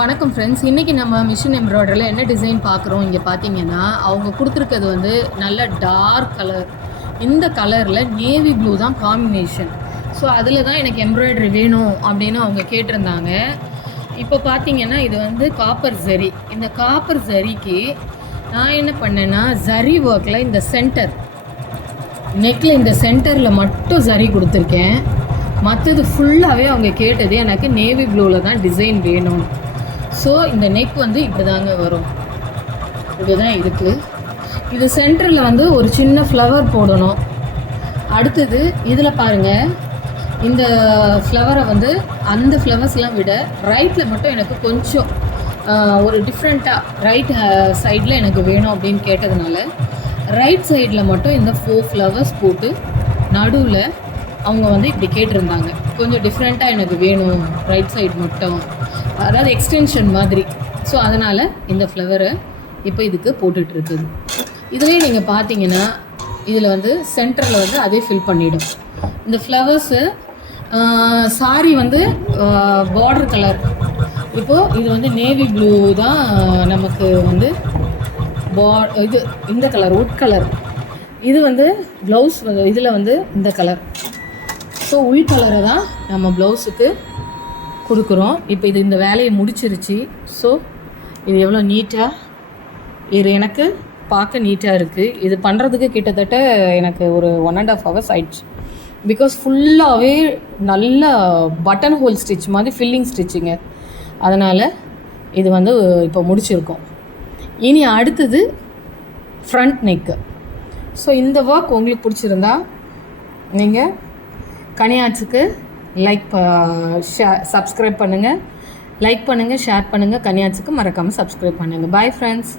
வணக்கம் ஃப்ரெண்ட்ஸ். இன்றைக்கி நம்ம மிஷின் எம்ப்ராய்டரியில் என்ன டிசைன் பார்க்குறோம். இங்கே பார்த்தீங்கன்னா அவங்க கொடுத்துருக்கிறது வந்து நல்ல டார்க் கலர். இந்த கலரில் நேவி ப்ளூ தான் காம்பினேஷன். ஸோ அதில் தான் எனக்கு எம்ப்ராய்டரி வேணும் அப்படின்னு அவங்க கேட்டிருந்தாங்க. இப்போ பார்த்தீங்கன்னா இது வந்து காப்பர் ஜரி. இந்த காப்பர் ஜரிக்கு நான் என்ன பண்ணேன்னா ஜரி ஒர்க்கில் இந்த சென்டர் நெக்கில் இந்த சென்டரில் மட்டும் ஜரி கொடுத்துருக்கேன். மற்றது ஃபுல்லாகவே அவங்க கேட்டது எனக்கு நேவி ப்ளூவில் தான் டிசைன் வேணும். ஸோ இந்த நெக் வந்து இப்படி தாங்க வரும். இப்படி தான் இருக்குது. இது சென்டரில் வந்து ஒரு சின்ன ஃப்ளவர் போடணும். அடுத்தது இதில் பாருங்கள், இந்த ஃப்ளவரை வந்து அந்த ஃப்ளவர்ஸ்லாம் விட ரைட்டில் மட்டும் எனக்கு கொஞ்சம் ஒரு டிஃப்ரெண்ட்டாக ரைட் சைடில் எனக்கு வேணும் அப்படின்னு கேட்டதுனால ரைட் சைடில் மட்டும் இந்த 4 ஃப்ளவர்ஸ் போட்டு நடுவில் அவங்க வந்து இப்படி கேட்டிருந்தாங்க. கொஞ்சம் டிஃப்ரெண்ட்டாக எனக்கு வேணும் ரைட் சைடு மட்டும், அதாவது எக்ஸ்டென்ஷன் மாதிரி. ஸோ அதனால் இந்த ஃப்ளவரை இப்போ இதுக்கு போட்டுட்ருக்குது. இதுலேயே நீங்கள் பார்த்தீங்கன்னா இதில் வந்து சென்டரில் வந்து அதே ஃபில் பண்ணிவிடும். இந்த ஃப்ளவர்ஸு சாரி வந்து பார்டர் கலர். இப்போது இது வந்து நேவி ப்ளூ தான் நமக்கு வந்து இது இந்த கலர் வுட் கலர். இது வந்து ப்ளவுஸ் இதில் வந்து இந்த கலர். ஸோ உள் கலரை தான் நம்ம ப்ளவுஸுக்கு கொடுக்குறோம். இப்போ இது இந்த வேலையை முடிச்சிருச்சு. ஸோ இது எவ்வளோ நீட்டாக, இது எனக்கு பார்க்க நீட்டாக இருக்குது. இது பண்ணுறதுக்கு கிட்டத்தட்ட எனக்கு ஒரு 1.5 hours ஆயிடுச்சு. பிகாஸ் ஃபுல்லாகவே நல்ல பட்டன் ஹோல் ஸ்டிச் மாதிரி ஃபில்லிங் ஸ்டிச்சிங்க. அதனால் இது வந்து இப்போ முடிச்சிருக்கோம். இனி அடுத்தது ஃப்ரண்ட் நெக்கு. ஸோ இந்த ஒர்க் உங்களுக்கு பிடிச்சிருந்தா நீங்கள் கனியாட்ஸுக்கு சப்ஸ்கிரைப் பண்ணுங்கள், லைக் பண்ணுங்கள், ஷேர் பண்ணுங்கள். கனியாட்ஸுக்கு மறக்காமல் சப்ஸ்கிரைப் பண்ணுங்கள். Bye friends.